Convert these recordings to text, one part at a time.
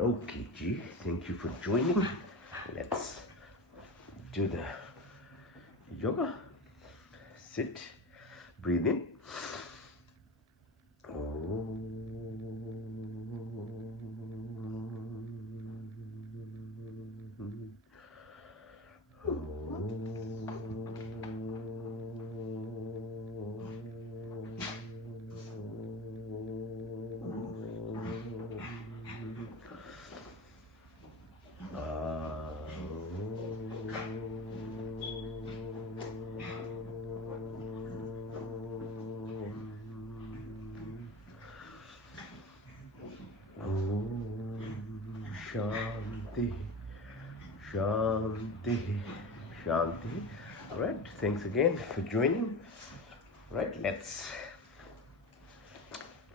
Okay, G, thank you for joining. Let's do the yoga. Sit, breathe in. Shanti, Shanti, Shanti. All right, thanks again for joining. Right, let's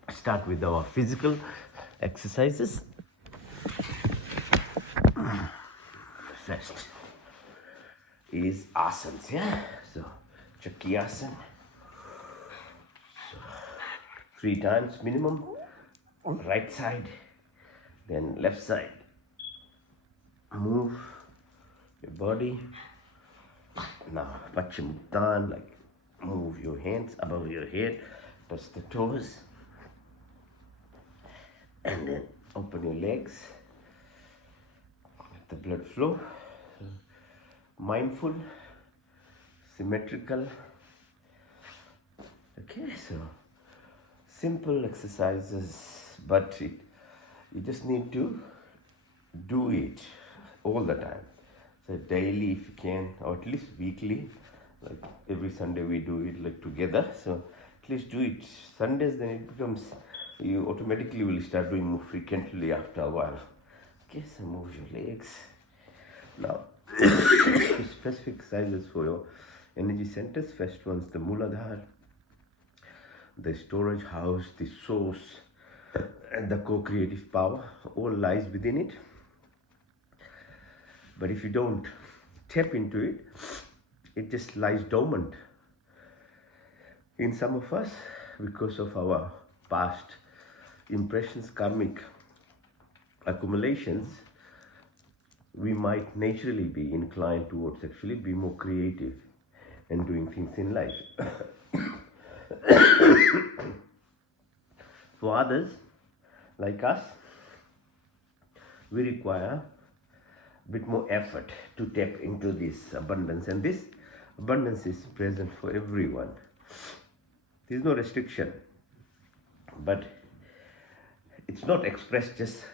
start with our physical exercises. First is asanas, yeah? So, Chakrasana. So, 3 times minimum. Right side, then left side. Move your body. Now, Paschimottanasana, like move your hands above your head, touch the toes, and then open your legs. Let the blood flow. Mindful, symmetrical. Okay, so simple exercises, but you just need to do it all the time. So daily if you can, or at least weekly, like every Sunday we do it like together. So at least do it Sundays, then it becomes, you automatically will start doing more frequently after a while. Okay, so move your legs. Now, specific exercises for your energy centers. First one's the Muladhara, the storage house, the source, and the co-creative power. All lies within it. But if you don't tap into it, it just lies dormant. In some of us, because of our past impressions, karmic accumulations, we might naturally be inclined towards actually be more creative and doing things in life. For others, like us, we require a bit more effort to tap into this abundance, and this abundance is present for everyone. There is no restriction, but it's not expressed just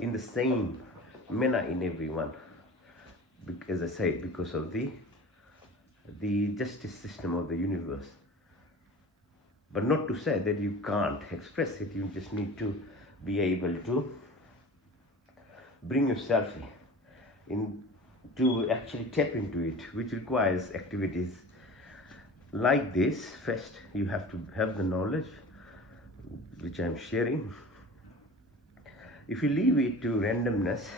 in the same manner in everyone, as I say, because of the justice system of the universe. But not to say that you can't express it, you just need to be able to bring yourself in to actually tap into it, which requires activities like this. First, you have to have the knowledge, which I'm sharing. If you leave it to randomness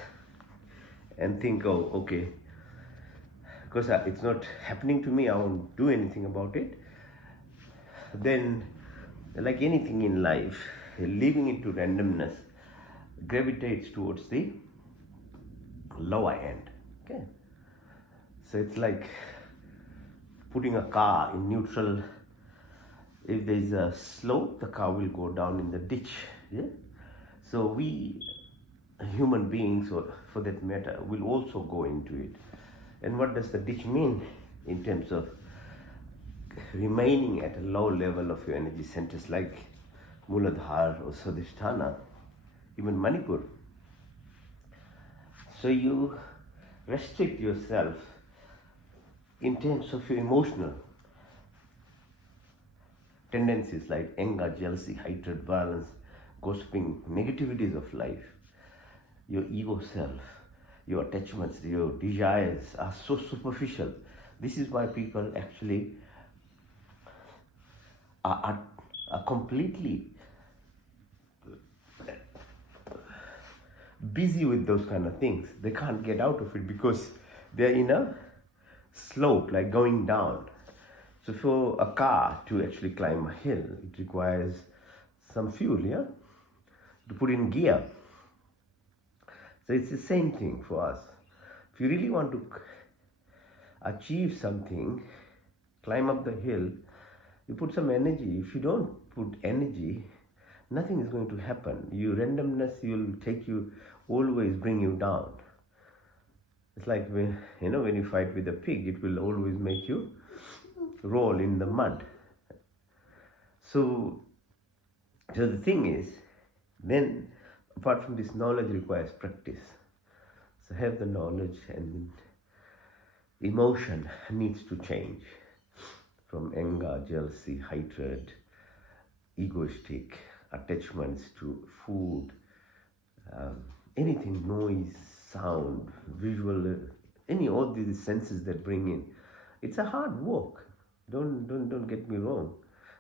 and think, oh, okay, because it's not happening to me, I won't do anything about it, then, like anything in life, leaving it to randomness gravitates towards the lower end. Okay, so it's like putting a car in neutral. If there's a slope, the car will go down in the ditch. Yeah, so we human beings, or for that matter, will also go into it. And what does the ditch mean in terms of remaining at a low level of your energy centers like Muladhara or Swadhisthana, even Manipur? So you restrict yourself in terms of your emotional tendencies like anger, jealousy, hatred, violence, gossiping, negativities of life. Your ego self, your attachments, your desires are so superficial. This is why people actually are completely busy with those kind of things. They can't get out of it because they're in a slope, like going down. So for a car to actually climb a hill, it requires some fuel, yeah, to put in gear. So it's the same thing for us. If you really want to achieve something, climb up the hill, you put some energy. If you don't put energy, nothing is going to happen. Your randomness will always bring you down. It's like when you fight with a pig, it will always make you roll in the mud. So the thing is, then apart from this, knowledge requires practice. So have the knowledge, and emotion needs to change from anger, jealousy, hatred, egoistic attachments to food, anything, noise, sound, visual, all these senses that bring in. It's a hard work. Don't get me wrong.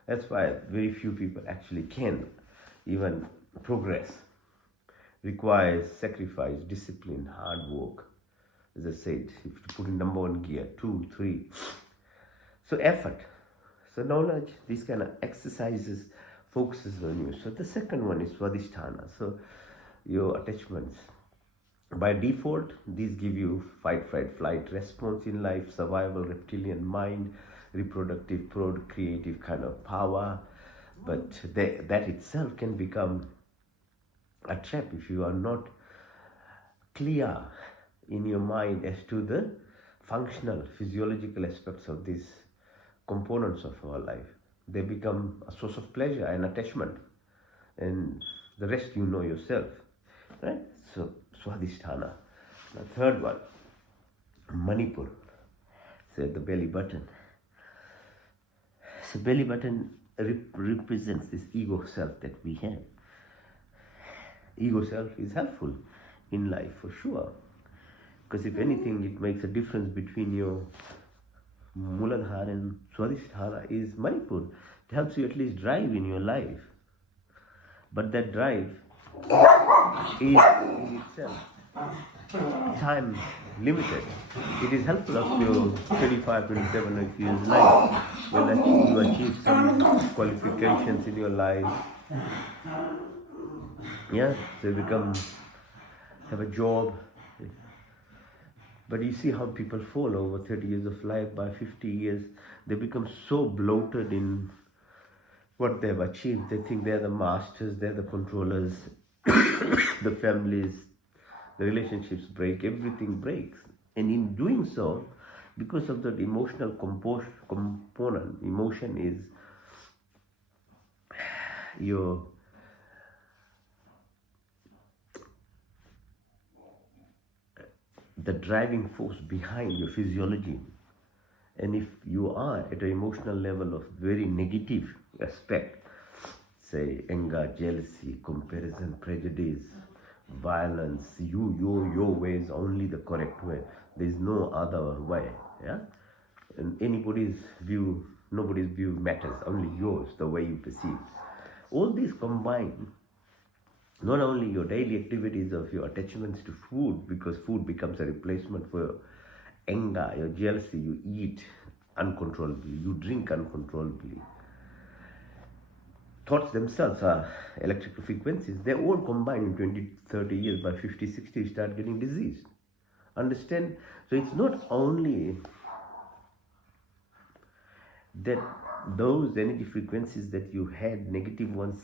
That's why very few people actually can even progress. Requires sacrifice, discipline, hard work. As I said, if you put in number 1 gear, 2, 3. So effort. So knowledge, these kind of exercises focuses on you. So the second one is Swadhisthana. So your attachments. By default, these give you fight, flight response in life, survival, reptilian mind, reproductive, creative kind of power. But that itself can become a trap if you are not clear in your mind as to the functional, physiological aspects of these components of our life. They become a source of pleasure and attachment, and the rest you know yourself, right? So Swadhisthana. The third one, Manipur. So the belly button. So belly button represents this ego self that we have. Ego self is helpful in life for sure, because if anything, it makes a difference between your Muladhara and Swadhisthana is Manipur. It helps you at least drive in your life. But that drive is in itself time limited. It is helpful up to 25, 27 years life, when you achieve some qualifications in your life. Yeah, so you have a job. But you see how people fall over 30 years of life. By 50 years, they become so bloated in what they've achieved. They think they're the masters, they're the controllers. The families, the relationships break, everything breaks. And in doing so, because of that emotional component, emotion is the driving force behind your physiology. And if you are at an emotional level of very negative aspect, say anger, jealousy, comparison, prejudice, violence, your way is only the correct way. There is no other way. Yeah? And nobody's view matters, only yours, the way you perceive. All these combined, not only your daily activities of your attachments to food, because food becomes a replacement for your anger, your jealousy, you eat uncontrollably, you drink uncontrollably. Thoughts themselves are electrical frequencies. They're all combined in 20, 30 years. By 50, 60, you start getting diseased. Understand? So it's not only that those energy frequencies that you had, negative ones,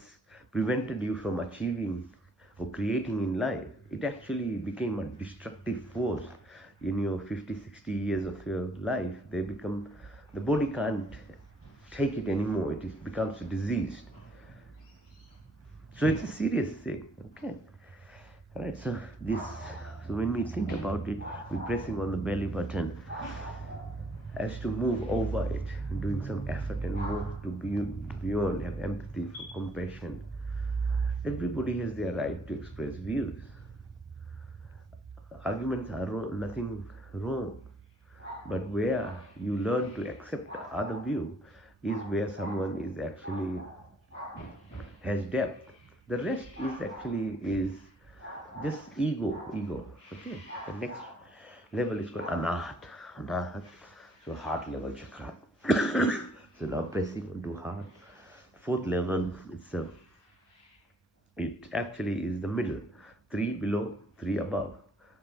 prevented you from achieving or creating in life. It actually became a destructive force in your 50, 60 years of your life. The body can't take it anymore. It becomes diseased. So it's a serious thing. Okay. All right. So when we think about it, we're pressing on the belly button as to move over it, doing some effort and move to beyond, have empathy, for compassion. Everybody has their right to express views. Arguments are nothing wrong, but where you learn to accept other view is where someone is actually has depth. The rest is just ego. Okay. The next level is called anahat. So heart level chakra. So now pressing onto heart. Fourth level, it actually is the middle. 3 below, three above.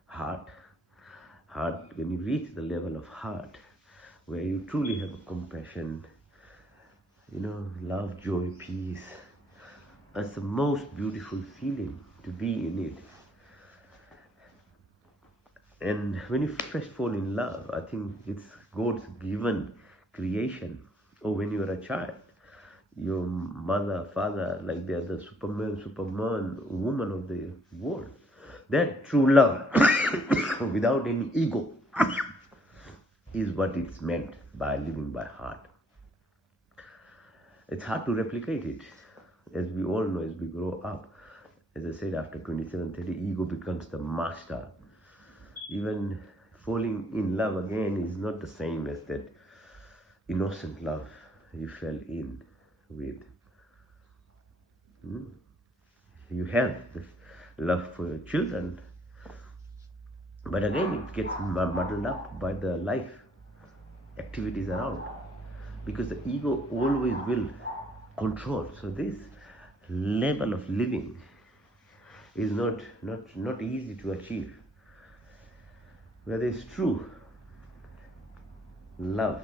Heart. When you reach the level of heart, where you truly have compassion, love, joy, peace, that's the most beautiful feeling to be in it. And when you first fall in love, I think it's God's given creation. Or when you are a child, your mother, father, like they are the superman, woman of the world. That true love, without any ego, is what it's meant by living by heart. It's hard to replicate it. As we all know, as we grow up, as I said, after 27, 30, ego becomes the master. Even falling in love again is not the same as that innocent love you fell in with. You have the love for your children, but again it gets muddled up by the life activities around, because the ego always will control. So this level of living is not easy to achieve. Whether it's true love.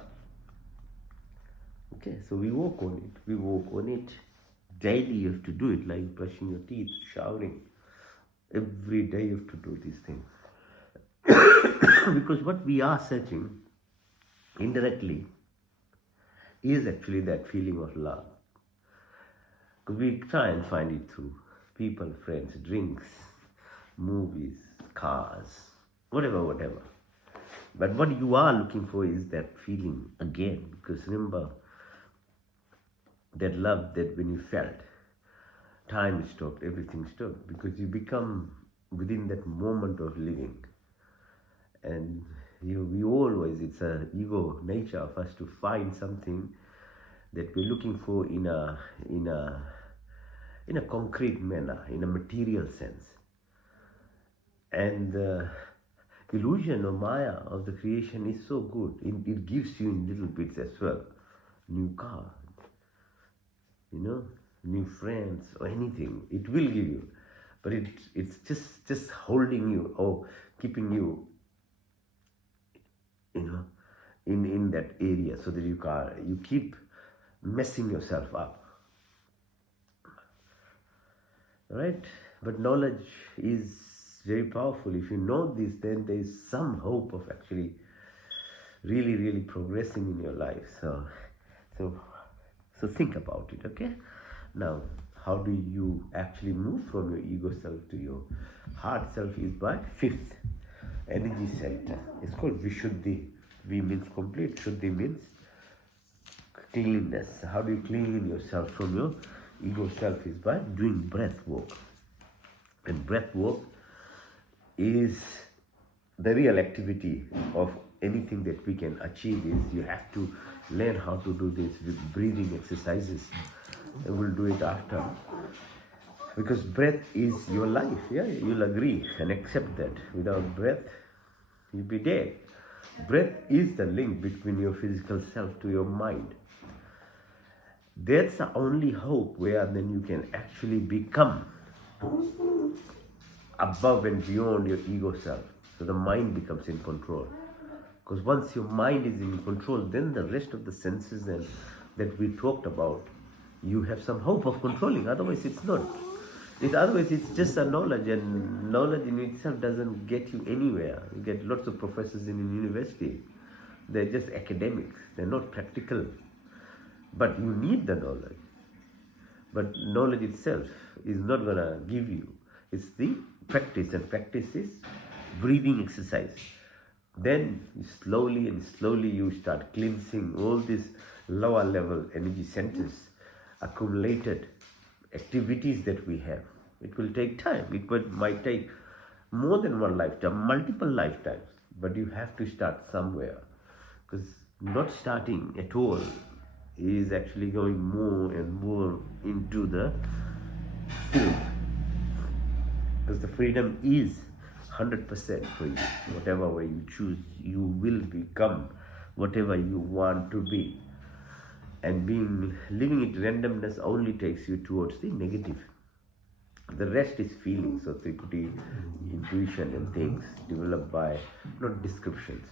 Okay, so we work on it. We work on it daily. You have to do it, like brushing your teeth, showering. Every day you have to do this thing. Because what we are searching indirectly is actually that feeling of love. Because we try and find it through people, friends, drinks, movies, cars, whatever. But what you are looking for is that feeling again. Because remember, that love that when you felt, time stopped, everything stopped. Because you become within that moment of living. And we always, it's an ego nature of us to find something that we're looking for in a concrete manner, in a material sense. And the illusion or maya of the creation is so good. It gives you in little bits as well. New car, new friends or anything. It will give you. But it's just holding you or keeping you in that area, so that you keep messing yourself up. Right? But knowledge is very powerful. If you know this, then there is some hope of actually really, really progressing in your life. So think about it, okay? Now, how do you actually move from your ego self to your heart self is by fifth energy center. It's called Vishuddhi. V means complete, Shuddhi means cleanliness. How do you clean yourself from your ego self is by doing breath work. And breath work is the real activity of anything that we can achieve. Is you have to learn how to do this with breathing exercises, and we'll do it after. Because breath is your life. Yeah, you'll agree and accept that. Without breath, you'll be dead. Breath is the link between your physical self to your mind. That's the only hope where then you can actually become above and beyond your ego self. So the mind becomes in control. Because once your mind is in control, then the rest of the senses that we talked about, you have some hope of controlling. Otherwise, it's not. Otherwise, it's just a knowledge, and knowledge in itself doesn't get you anywhere. You get lots of professors in university. They're just academics. They're not practical. But you need the knowledge. But knowledge itself is not going to give you. It's the practice, and practice is breathing exercise. Then slowly you start cleansing all these lower level energy centers, accumulated activities that we have. It will take time. It might take more than one lifetime, multiple lifetimes. But you have to start somewhere. Because not starting at all is actually going more and more into the field. Because the freedom is 100% for you. Whatever way you choose, you will become whatever you want to be. And living it randomness only takes you towards the negative. The rest is feeling. So Tripudi, intuition and things developed by not descriptions,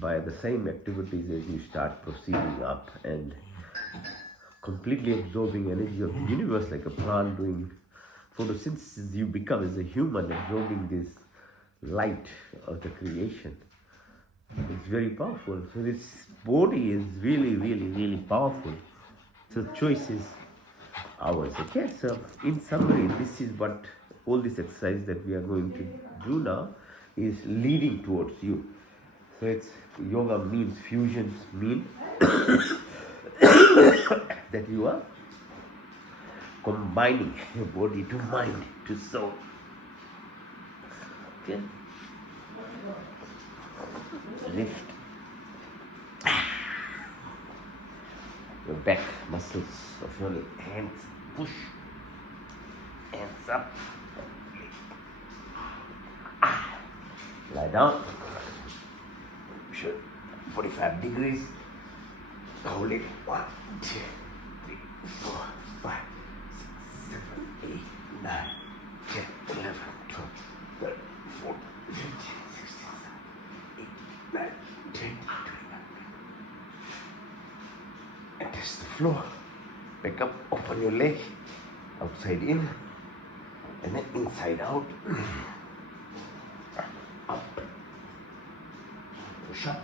by the same activities as you start proceeding up and completely absorbing energy of the universe like a plant doing photosynthesis. You become as a human absorbing this light of the creation. It's very powerful. So this body is really, really, really powerful. So choice is ours. Okay, so in summary, this is what all this exercise that we are going to do now is leading towards you. So it's yoga means fusions mean that you are combining your body to mind to soul. Okay, lift your back muscles of your hands, push hands up, lie down, sure, 45 degrees, hold it, 1, 2, 3, 4, 5, 6, 7, 8, 9, 10, 11, 12, 13, 14, 15, 16, 17, 18, 19, 20, 21. And test the floor. Back up, open your leg, outside in, and then inside out. Up, push up,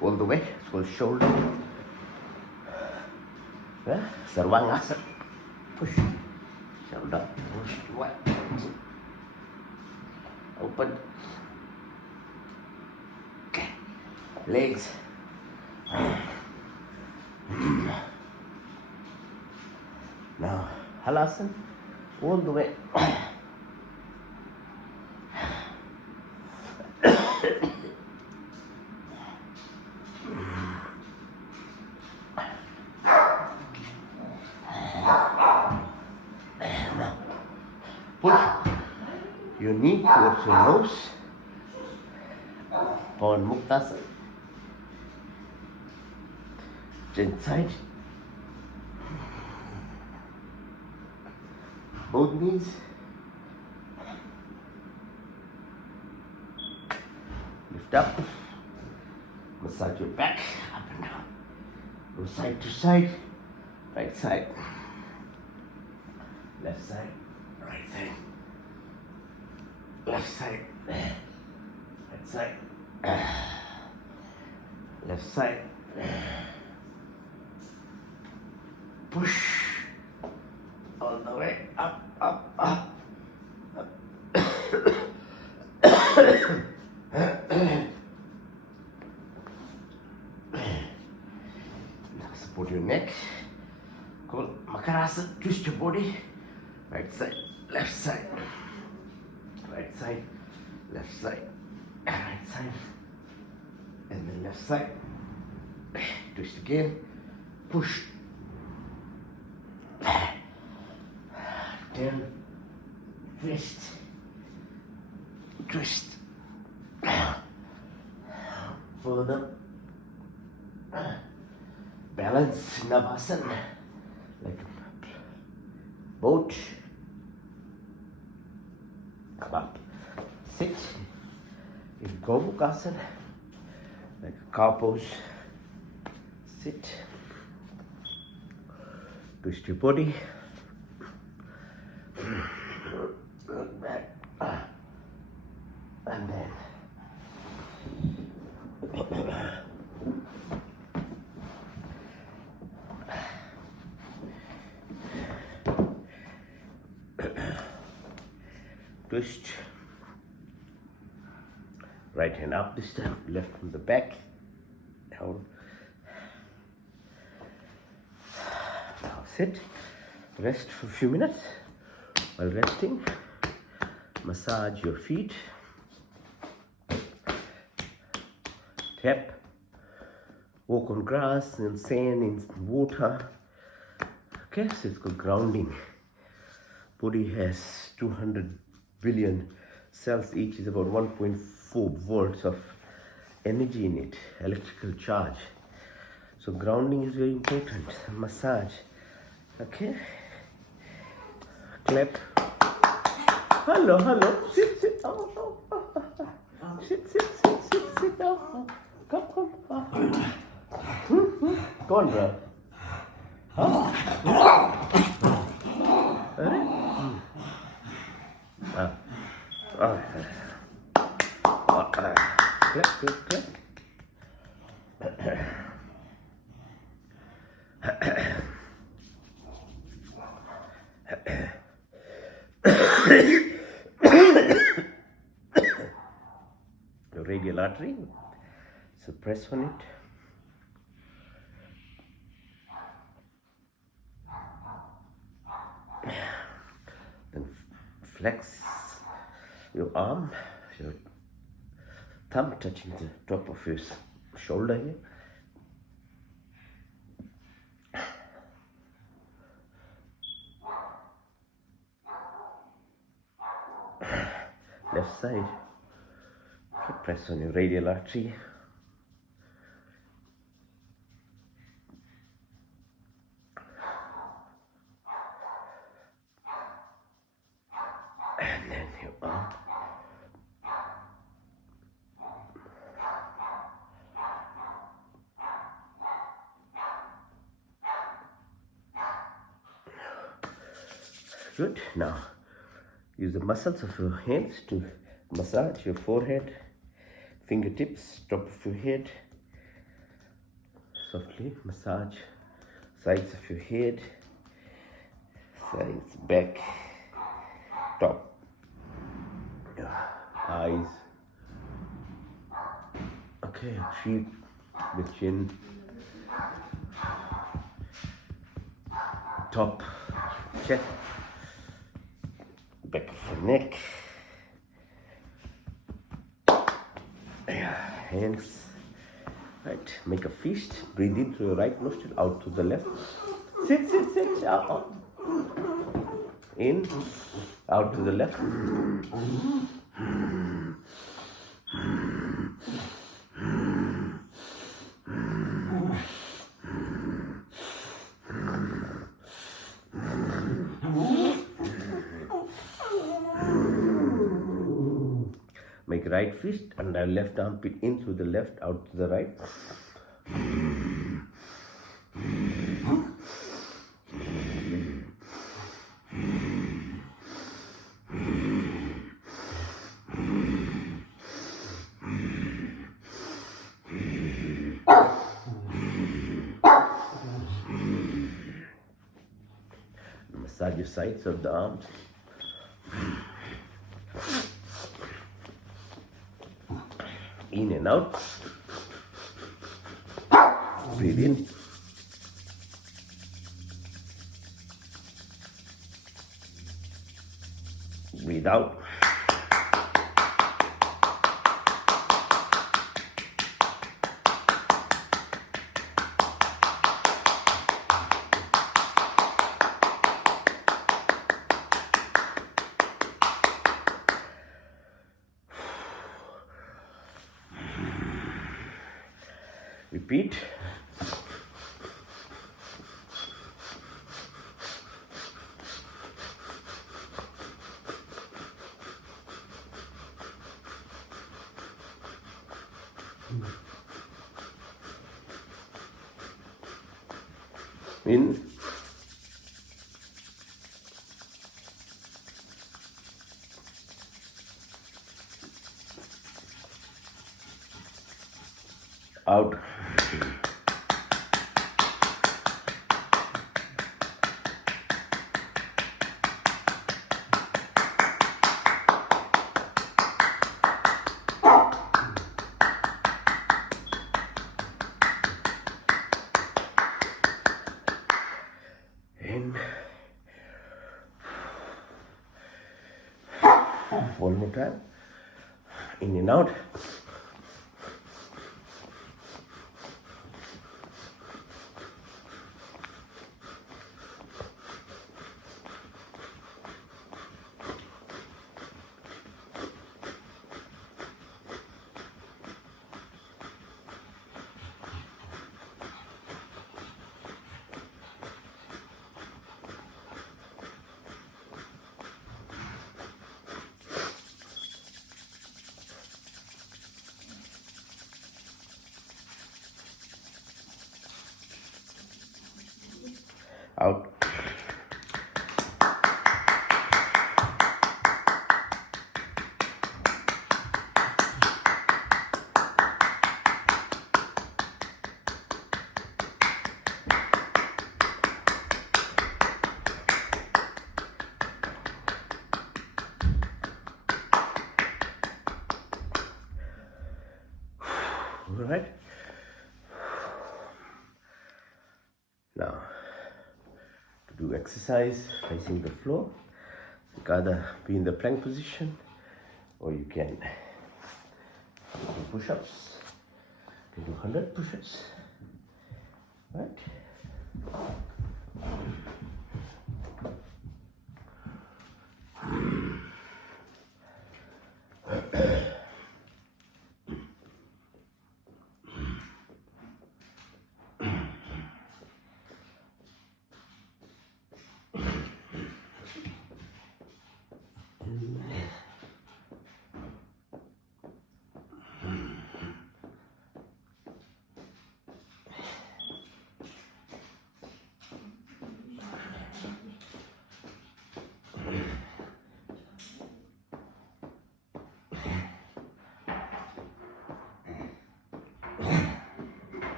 all the way. It's called shoulder. Sarvangasana. Push, shoulder, push, what? Open. Okay. Legs. Now, halasana, all the way. Push your knee towards your nose. Pawan Muktasana. Chin side. Both knees. Lift up. Massage your back up and down. Go side to side. Right side. Left side. Right side. Left side. Right side. Left side. Push all the way up, up, up. Now support your neck. Call Makarasana. Twist your body. Right side, left side, right side, left side, right side, and then left side. Twist again, push. 10, twist, twist. Further, balance Navasana, like a boat. Come up, sit in Gomukasana, like a cow pose. Sit, twist your body, look back, and then twist. Right hand up this time, left from the back. Down. Now sit, rest for a few minutes. While resting, massage your feet. Tap. Walk on grass, in sand, in water. Okay, so it's called grounding. Body has 200 billion cells, each is about 1.4 volts of energy in it, electrical charge. So grounding is very important. Massage. Okay, clap. Hello, hello. Sit, sit. Oh, oh, oh, oh. Sit, sit, sit, sit, sit. Oh, oh. Come, come. Go on, bro. अरे clap, clap, clap. The radial artery, so press on it. Then flex your arm, your thumb touching the top of your shoulder here. Left side, okay, press on your radial artery. And then your arm. Good. Now use the muscles of your hands to massage your forehead, fingertips, top of your head. Softly massage sides of your head, sides, back, top, eyes. Okay, cheek, the chin, top, chest, back of the neck, hands. Right, make a fist. Breathe in through your right nostril, out to the left. Sit, sit, sit. Out. In, out to the left. Make right fist and the left armpit in through the left, out to the right. Massage your sides of the arms. In and out. Breathe in. Breathe out. Repeat. In. Out. In. One more time. In and out. right? Now, to do exercise facing the floor, you can either be in the plank position or you can do push-ups. You can do 100 push-ups, right?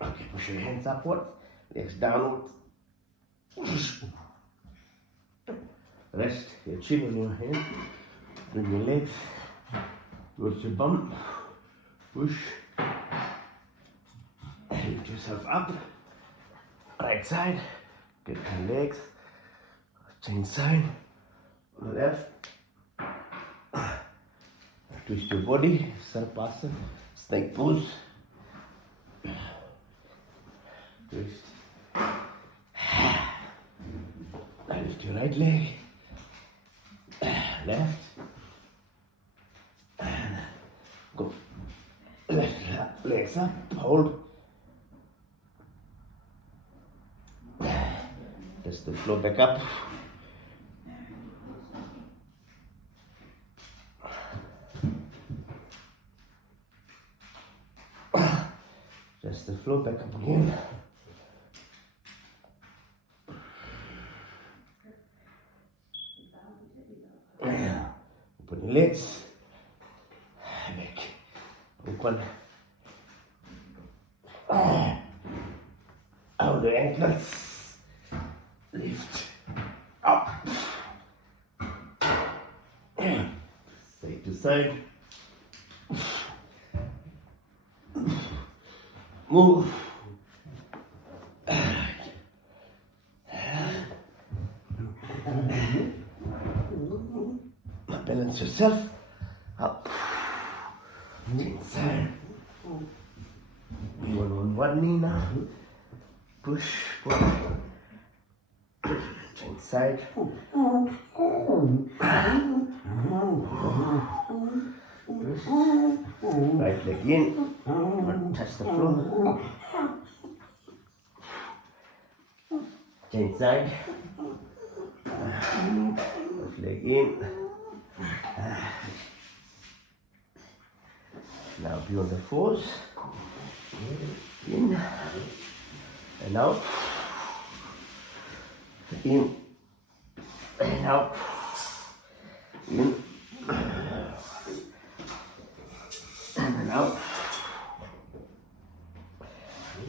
Okay, push your hands upward, legs downward. Rest your chin on your hand, bring your legs towards your bum, push, lift yourself up, right side, get your legs, change side, on the left, twist your body, Sarpasana, snake pose, twist, lift your right leg, left, and go, left legs up, hold, touch the floor back up, touch the floor back up again. Open your legs, back, open, out the ankles, lift, up, side to side, move, balance yourself, up, inside, one knee now, push, push, inside, push, right leg in, touch the floor, change side, left leg in. Now be on the force, in and out, in and out, in and out,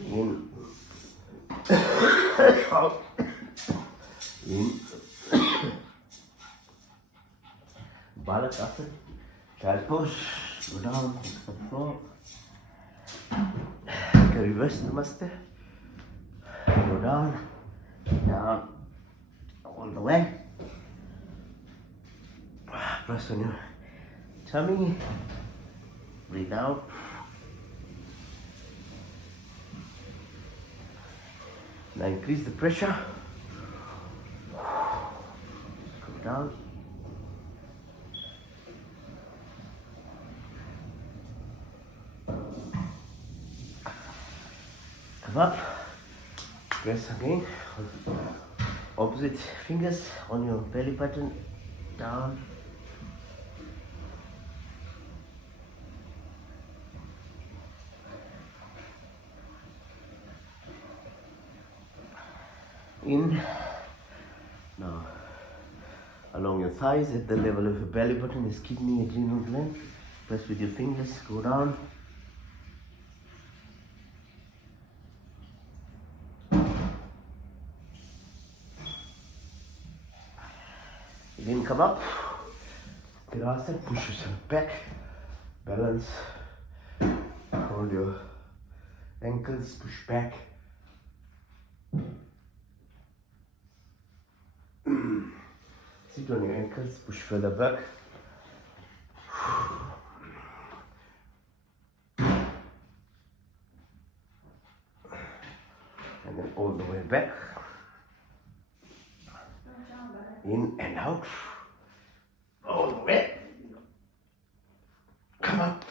in out, in. Balasana, child pose, go down to the floor, take a reverse namaste, go down, down, all the way, press on your tummy, breathe out, now increase the pressure, go down, come up, press again, opposite fingers on your belly button, down, in, now along your thighs at the level of your belly button is kidney, adrenal gland, press with your fingers, go down, again come up, Virasana, push yourself back, balance, Hold your ankles, push back. Sit on your ankles, push further back. And then all the way back. In and out. All the way. Come up.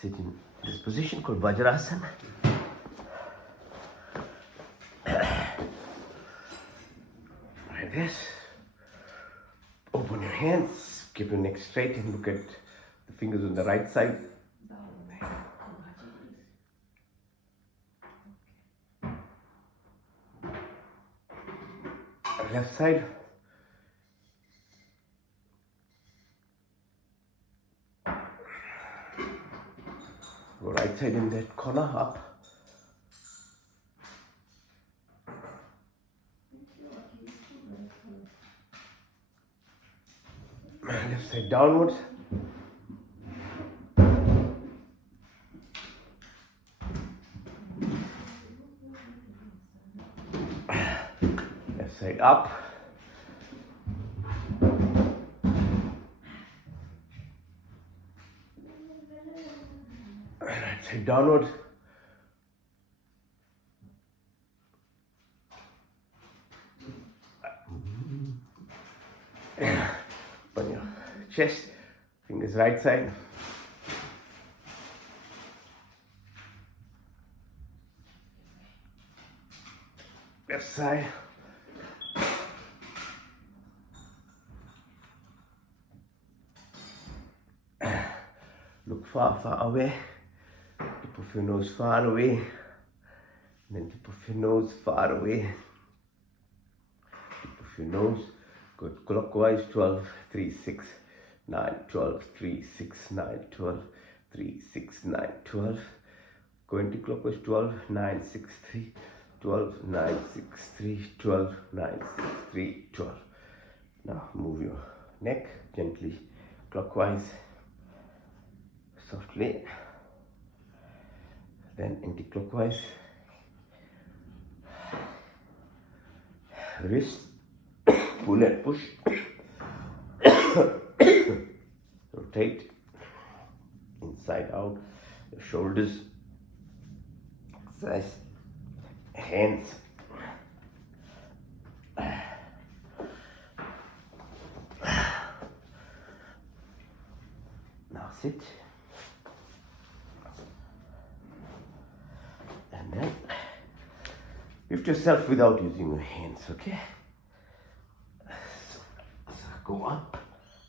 Sit in this position called Vajrasana. Like this. Open your hands. Keep your neck straight and look at the fingers on the right side. Left side. Go right side in that corner, up. Left side downwards. Left side up. Right side downward. Open your chest, fingers right side. Left side. Look far, far away. Tip of your nose far away. And then tip of your nose far away. Tip of your nose. Go clockwise. 12, 3, 6, 9, 12, 3, 6, 9, 12, 3, 6, 9, 12. Go anti-clockwise. 12, 9, 6, 3, 12, 9, 6, 3, 12, 9, 6, 3, 12. Now move your neck gently clockwise. Softly, then anti-clockwise, wrist, pull and push, rotate, inside out, the shoulders, exercise, hands, now sit. And then lift yourself without using your hands, okay? So go up,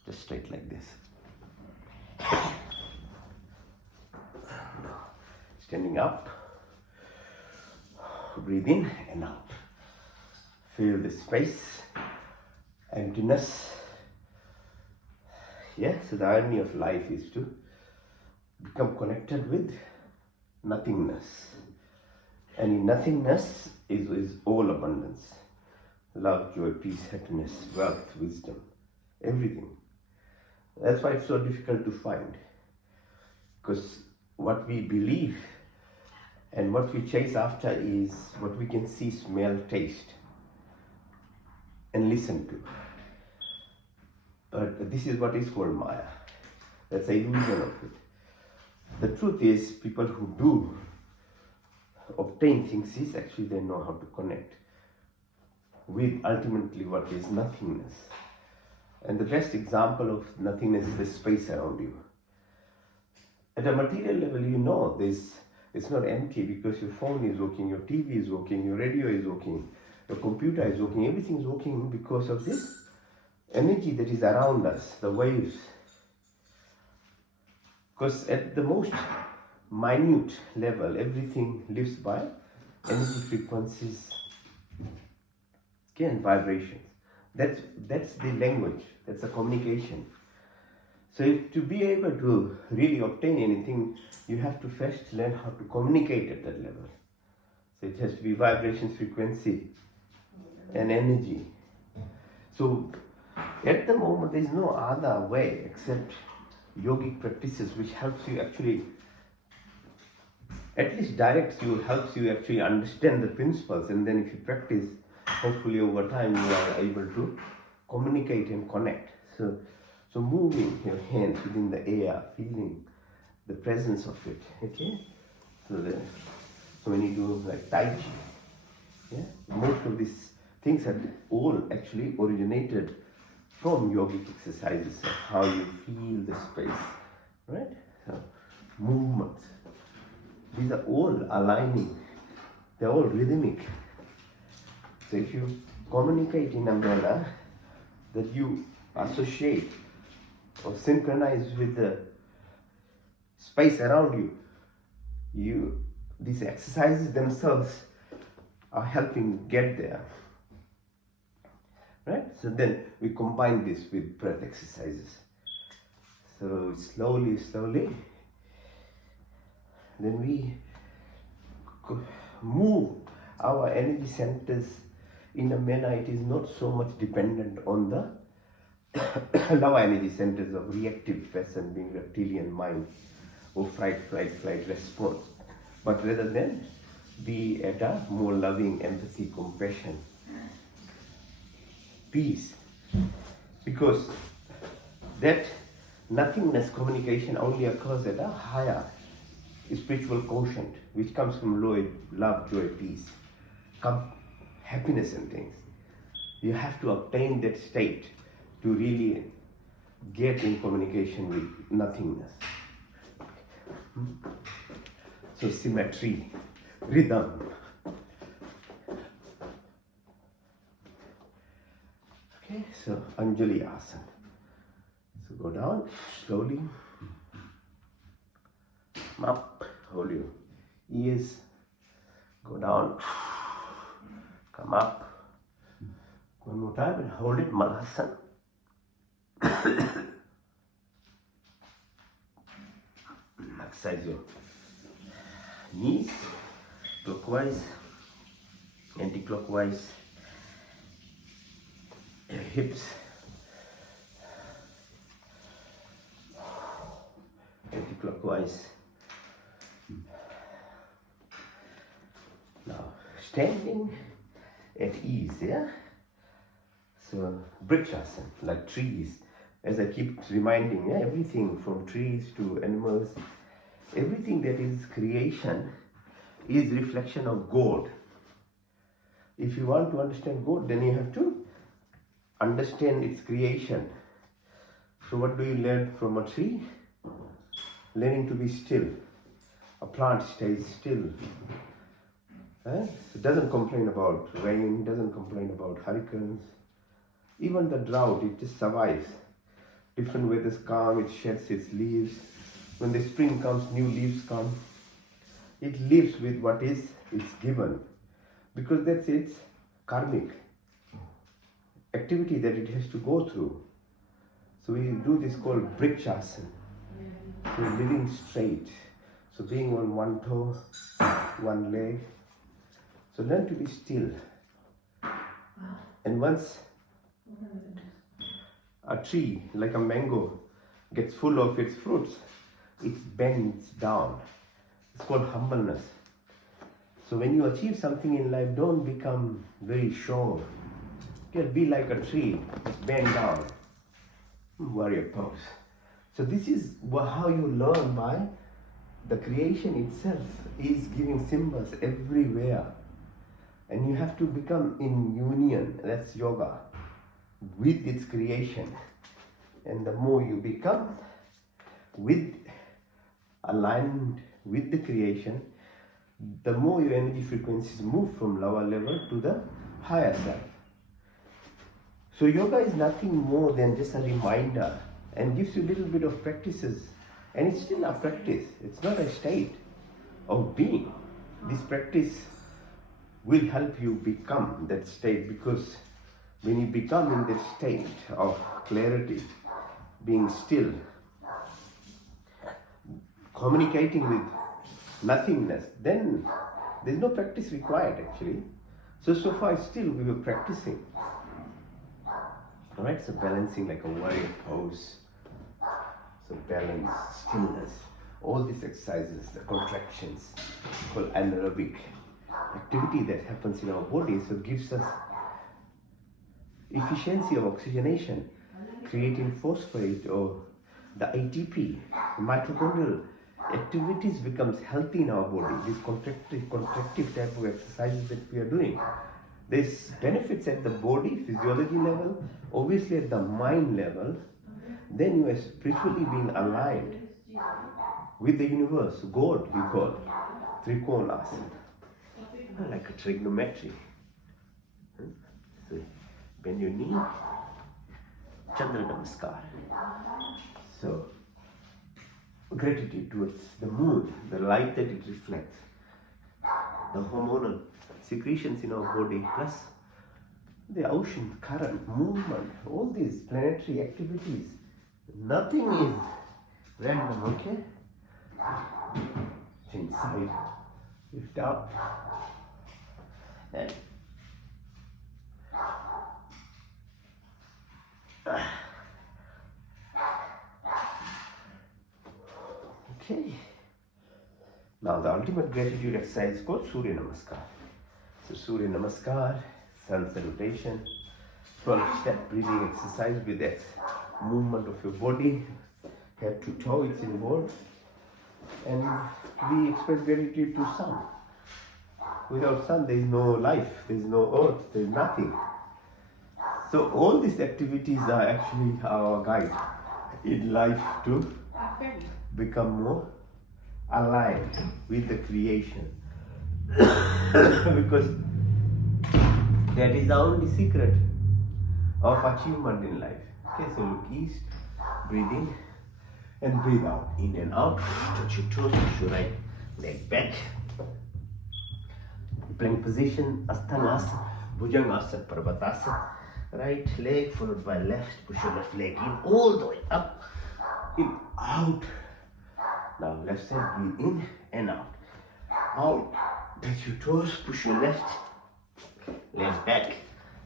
just straight like this. Standing up, breathe in and out. Feel the space, emptiness. Yeah, so the irony of life is to become connected with nothingness. And in nothingness is all abundance. Love, joy, peace, happiness, wealth, wisdom, everything. That's why it's so difficult to find. Because what we believe and what we chase after is what we can see, smell, taste, and listen to. But this is what is called Maya. That's the illusion of it. The truth is, people who do obtain things is actually they know how to connect with ultimately what is nothingness. And the best example of nothingness is the space around you. At a material level, you know this, it's not empty because your phone is working, your TV is working, your radio is working, your computer is working, everything is working because of this energy that is around us, the waves. Because at the most minute level, everything lives by energy frequencies, okay, and vibrations. That's the language, that's the communication. So to be able to really obtain anything, you have to first learn how to communicate at that level. So it has to be vibrations, frequency, and energy. So at the moment, there is no other way except yogic practices which helps you actually, at least directs you, helps you actually understand the principles, and then if you practice, hopefully over time you are able to communicate and connect. So moving your hands within the air, feeling the presence of it, okay? So when you do like Tai Chi, yeah, most of these things are all actually originated from yogic exercises of how you feel the space, right? So movements, these are all aligning, they're all rhythmic. So if you communicate in a manner that you associate or synchronize with the space around you, these exercises themselves are helping get there, right? So then we combine this with breath exercises. So slowly, then we move our energy centers in a manner it is not so much dependent on the lower energy centers of reactive person, being reptilian mind or fight, flight response, but rather than be at a more loving empathy, compassion, peace, because that nothingness communication only occurs at a higher spiritual quotient, which comes from love, joy, peace, happiness and things. You have to obtain that state to really get in communication with nothingness. So symmetry, rhythm. Okay, so Anjali Asana. So go down slowly. Come up, hold your ears. Go down. Come up. One more time and hold it, Malasana. Exercise your knees, clockwise, anti-clockwise, your hips, anti-clockwise. Now, standing at ease, yeah? So, Vrikshasana, like trees, as I keep reminding, yeah, everything from trees to animals, everything that is creation is reflection of God. If you want to understand God, then you have to understand its creation. So what do you learn from a tree? Learning to be still. A plant stays still. It doesn't complain about rain, doesn't complain about hurricanes. Even the drought, it just survives. Different weathers come, it sheds its leaves. When the spring comes, new leaves come. It lives with what is it's given, because that's its karmic activity that it has to go through. So we do this called Vrikshasana. So living straight. So being on one toe, one leg. So learn to be still. And once a tree, like a mango, gets full of its fruits, it bends down. It's called humbleness. So when you achieve something in life, don't become very sure. Be like a tree, bend down, warrior pose. So this is how you learn by the creation itself is giving symbols everywhere. And you have to become in union, that's yoga, with its creation. And the more you become aligned with the creation, the more your energy frequencies move from lower level to the higher side. So yoga is nothing more than just a reminder and gives you a little bit of practices. And it's still a practice. It's not a state of being. This practice will help you become that state, because when you become in that state of clarity, being still, communicating with nothingness, then there's no practice required actually. So far still we were practicing. Alright, so balancing like a warrior pose. So balance, stillness, all these exercises, the contractions, called anaerobic activity that happens in our body, so gives us efficiency of oxygenation, creating phosphate or the ATP, mitochondrial activities becomes healthy in our body. This contractive type of exercises that we are doing. This benefits at the body, physiology level, obviously at the mind level. Then you are spiritually being aligned with the universe, God we call, Trikonasana, like a trigonometry. So bend your knee, Chandra Namaskar. So gratitude towards the moon, the light that it reflects, the hormonal secretions in our body, plus the ocean current, movement, all these planetary activities. Nothing is random, okay? Inside, lift up, and okay. Now the ultimate gratitude exercise is called Surya Namaskar. So Surya Namaskar, sun salutation, 12-step breathing exercise with that movement of your body, head to toe, it's involved. And we express gratitude to sun. Without sun, there is no life, there is no earth, there is nothing. So all these activities are actually our guide in life to become more aligned with the creation. Because that is the only secret of achievement in life. Okay, so look east, breathe in and breathe out. In and out, touch your toes, push your right leg back. Plank position, Asthanasana, Bhujangasana, Parvatasana. Right leg followed by left, push your left leg in all the way up, in, out. Now left side, breathe in and out. Out, touch your toes, push your left leg back,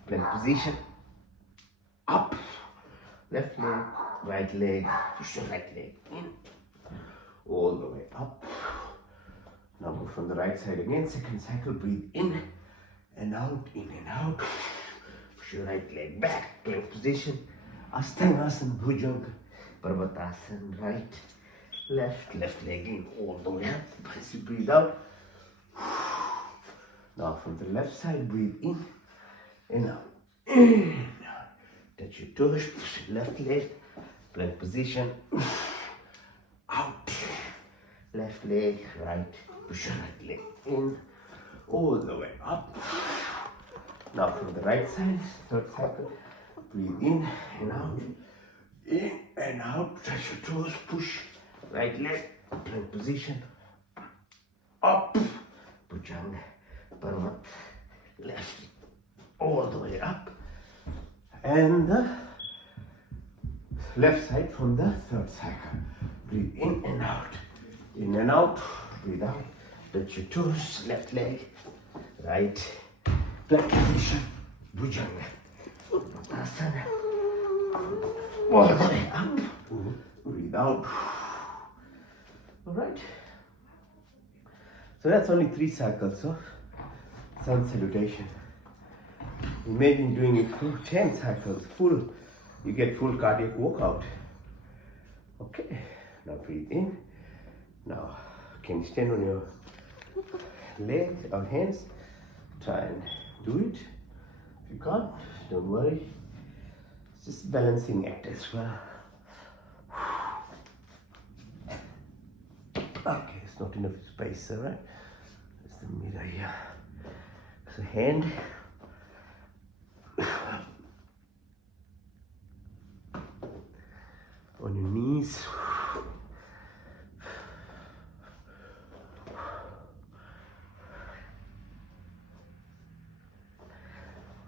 plank position, up. Left leg, right leg, push your right leg in, all the way up. Now go from the right side again, second cycle, breathe in and out, in and out. Push your right leg back, plank position, Asthanasana, Bhujanga, Parvatasana, right, left leg in, all the way up. As you breathe out. Now from the left side, breathe in and out. In. Touch your toes, push your left leg, plank position, out. Left leg, right, push your right leg in, all the way up. Now from the right side, third cycle, breathe in and out, touch your toes, push, right leg, plank position, up, Bhujanga, Parvat, left, all the way up. And the left side from the third cycle. Breathe in and out, breathe out, touch your toes, left leg, right, plank position, Bhujanga, Uttanasana, all the way up, breathe out. Alright, so that's only 3 cycles of sun salutation. Imagine doing it for 10 cycles, full, you get full cardiac workout. Okay, now breathe in. Now, can you stand on your legs or hands? Try and do it. If you can't, don't worry. It's just balancing act as well. Okay, it's not enough space, alright? There's the mirror here. So hand. On your knees.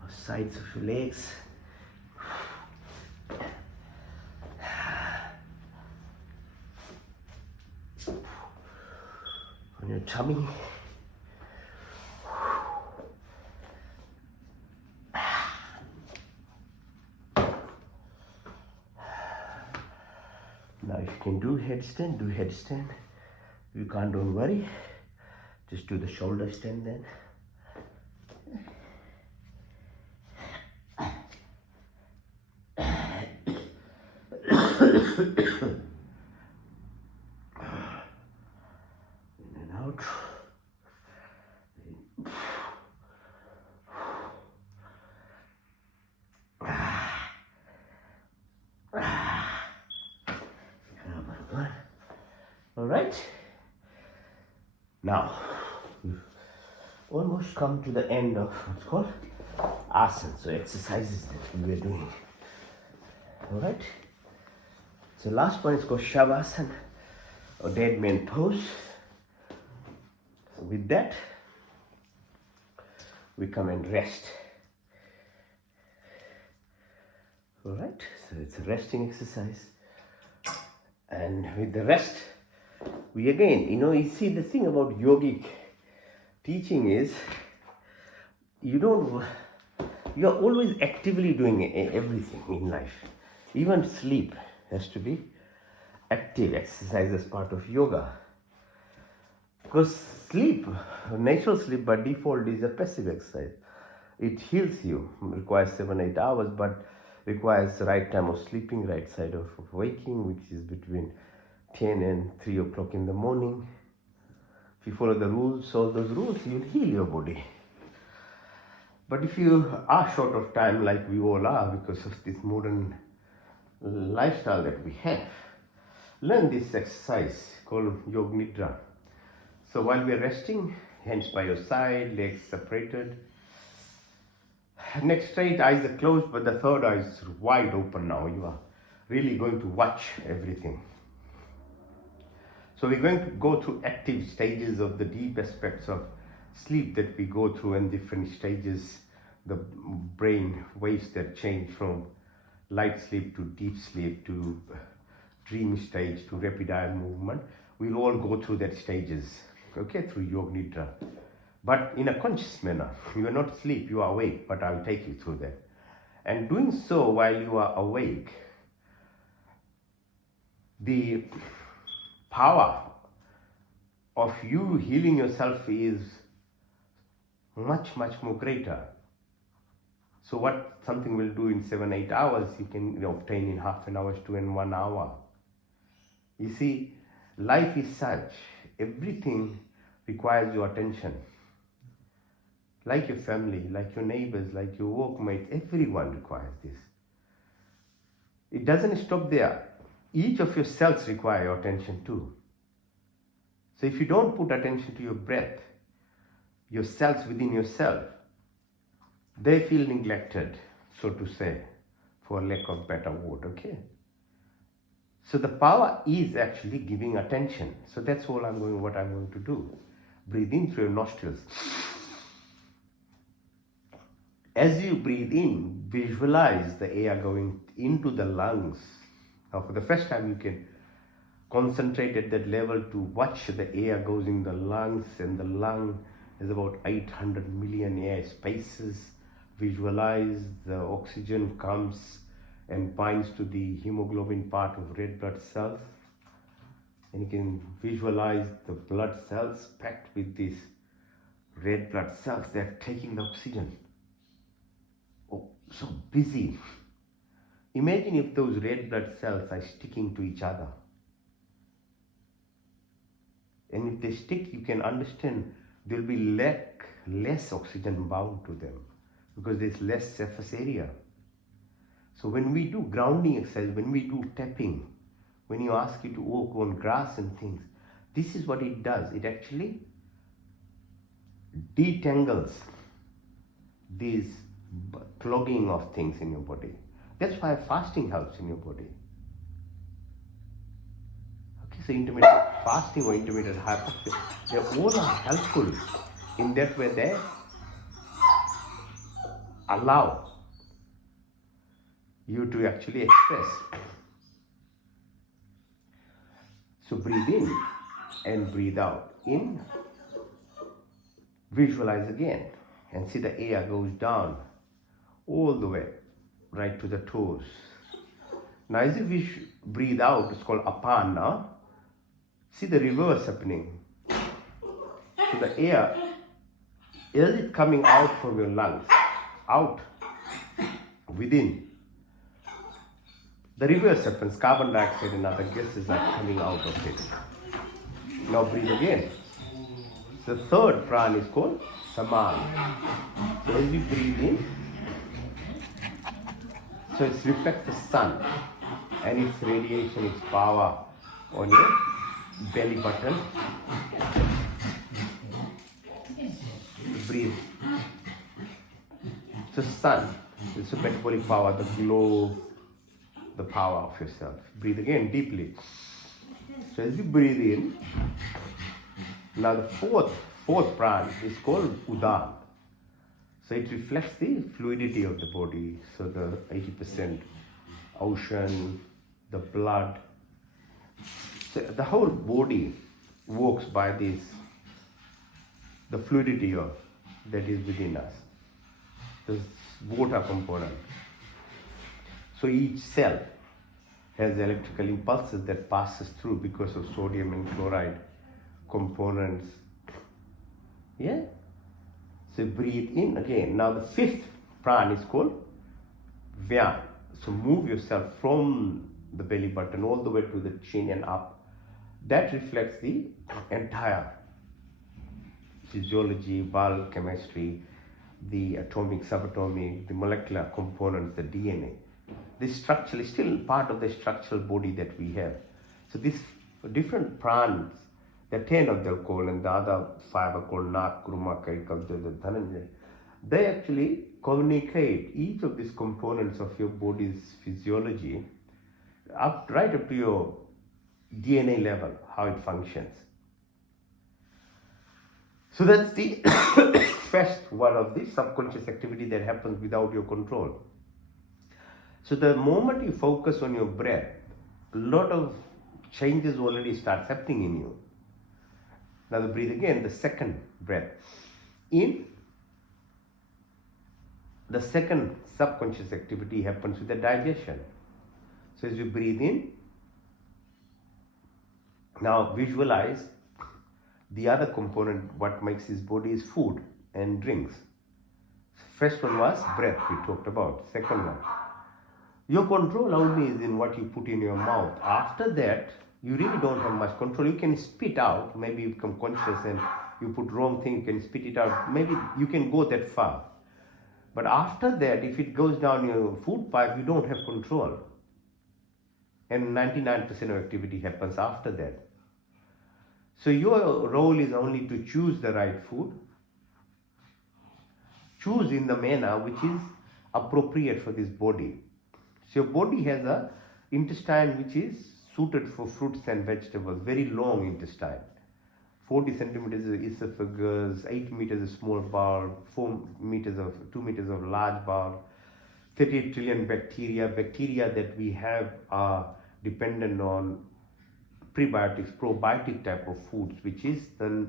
Sides of your legs. On your tummy. Now if you can do headstand, do headstand. If you can't, don't worry. Just do the shoulder stand then. In and out. All right. Now, we've almost come to the end of what's called asana, so exercises that we were doing. All right. So last one is called shavasana, or dead man pose. So with that, we come and rest. All right. So it's a resting exercise, and with the rest, we again, you see the thing about yogic teaching is you're always actively doing everything in life. Even sleep has to be active exercise as part of yoga. Because sleep, natural sleep by default is a passive exercise. It heals you, requires 7-8 hours, but requires the right time of sleeping, right side of waking, which is between 10 and 3 o'clock in the morning. If you follow the rules, all those rules, you'll heal your body. But if you are short of time, like we all are because of this modern lifestyle that we have, learn this exercise called Yoga Nidra. So while we are resting, hands by your side, legs separated, neck straight, eyes are closed, but the third eye is wide open now. You are really going to watch everything. So we're going to go through active stages of the deep aspects of sleep that we go through, and different stages, the brain waves that change from light sleep to deep sleep to dream stage to rapid eye movement. We'll all go through that stages, okay, through Yoga Nidra. But in a conscious manner. You are not asleep, you are awake, but I'll take you through that. And doing so while you are awake, the power of you healing yourself is much more greater. So what something will do in 7-8 hours, you can obtain in half an hour to in 1 hour. You see, life is such, everything requires your attention. Like your family, like your neighbors, like your workmates, everyone requires this. It doesn't stop there. Each of your cells require your attention too. So if you don't put attention to your breath, your cells within yourself, they feel neglected, so to say, for lack of better word, okay? So the power is actually giving attention. So that's what I'm going to do. Breathe in through your nostrils. As you breathe in, visualize the air going into the lungs. Now for the first time you can concentrate at that level to watch the air goes in the lungs, and the lung is about 800 million air spaces. Visualize the oxygen comes and binds to the hemoglobin part of red blood cells, and you can visualize the blood cells packed with these red blood cells. They're taking the oxygen. Oh, so busy. Imagine if those red blood cells are sticking to each other. And if they stick, you can understand there will be less oxygen bound to them because there's less surface area. So when we do grounding exercise, when we do tapping, when you ask you to walk on grass and things, this is what it does. It actually detangles these clogging of things in your body. That's why fasting helps in your body. Okay, so intermittent fasting or intermittent hypoxia, they all are helpful in that way. They allow you to actually express. So breathe in and breathe out. In, visualize again and see the air goes down all the way right to the toes. Now as if we breathe out, it's called apana. See the reverse happening. So the air, is it coming out from your lungs? Out. Within. The reverse happens. Carbon dioxide and other gases are coming out of it. Now breathe again. The third prana is called saman. So as we breathe in, so it reflects the sun and its radiation, its power on your belly button. Breathe. So sun, it's the metabolic power, the glow, the power of yourself. Breathe again deeply. So as you breathe in, now the fourth prana is called udan. So it reflects the fluidity of the body. So the 80% ocean, the blood. So the whole body works by this, the fluidity of that is within us. The water component. So each cell has electrical impulses that passes through because of sodium and chloride components. Yeah? So breathe in again. Now the fifth prana is called Vyam. So move yourself from the belly button all the way to the chin and up. That reflects the entire physiology, biochemistry, the atomic, subatomic, the molecular components, the DNA. This structure is still part of the structural body that we have. So these different pranas, the 10 of them called, and the other 5 are called Nak, Kruma, Kaikal, Dhananjay. They actually communicate each of these components of your body's physiology right up to your DNA level, how it functions. So that's the first one of the subconscious activity that happens without your control. So the moment you focus on your breath, a lot of changes already starts happening in you. Now breathe again, the second breath. In, the second subconscious activity happens with the digestion. So as you breathe in, now visualize the other component, what makes this body is food and drinks. First one was breath, we talked about. Second one, your control only is in what you put in your mouth. After that, you really don't have much control. You can spit out, maybe you become conscious and you put wrong thing, you can spit it out. Maybe you can go that far. But after that, if it goes down your food pipe, you don't have control. And 99% of activity happens after that. So your role is only to choose the right food, choose in the manner which is appropriate for this body. So your body has a intestine which is suited for fruits and vegetables, very long intestine. 40 centimeters of esophagus, 8 meters of small bowel, 2 meters of large bowel, 38 trillion bacteria. Bacteria that we have are dependent on prebiotics, probiotic type of foods, which is the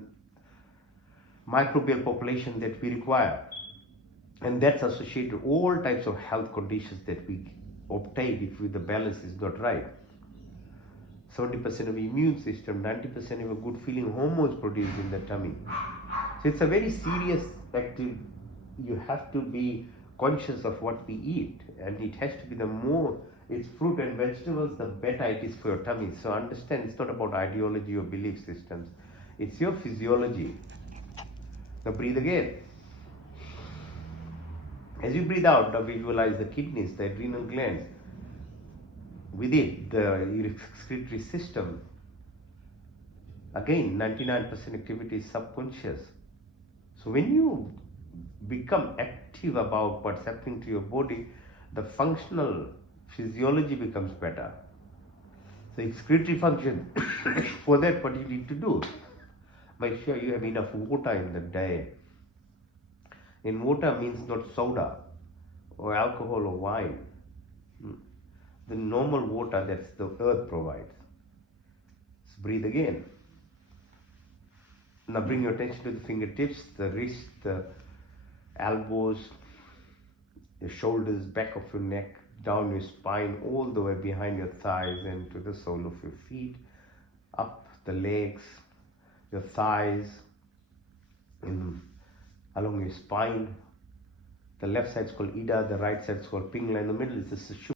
microbial population that we require. And that's associated with all types of health conditions that we obtain if the balance is not right. 70% of immune system, 90% of a good feeling hormones produced in the tummy. So it's a very serious active. You have to be conscious of what we eat, and it has to be the more it's fruit and vegetables, the better it is for your tummy. So understand, it's not about ideology or belief systems. It's your physiology. Now breathe again. As you breathe out, now visualize the kidneys, the adrenal glands. With it, the excretory system. Again, 99% activity is subconscious. So when you become active about what's happening to your body, the functional physiology becomes better. So excretory function, for that what you need to do, make sure you have enough water in the day. And water means not soda or alcohol or wine. The normal water that the earth provides. So breathe again. Now bring your attention to the fingertips, the wrist, the elbows, the shoulders, back of your neck, down your spine, all the way behind your thighs and to the sole of your feet, up the legs, your thighs, along your spine. The left side is called Ida, the right side is called Pingala, in the middle is the Sushumna.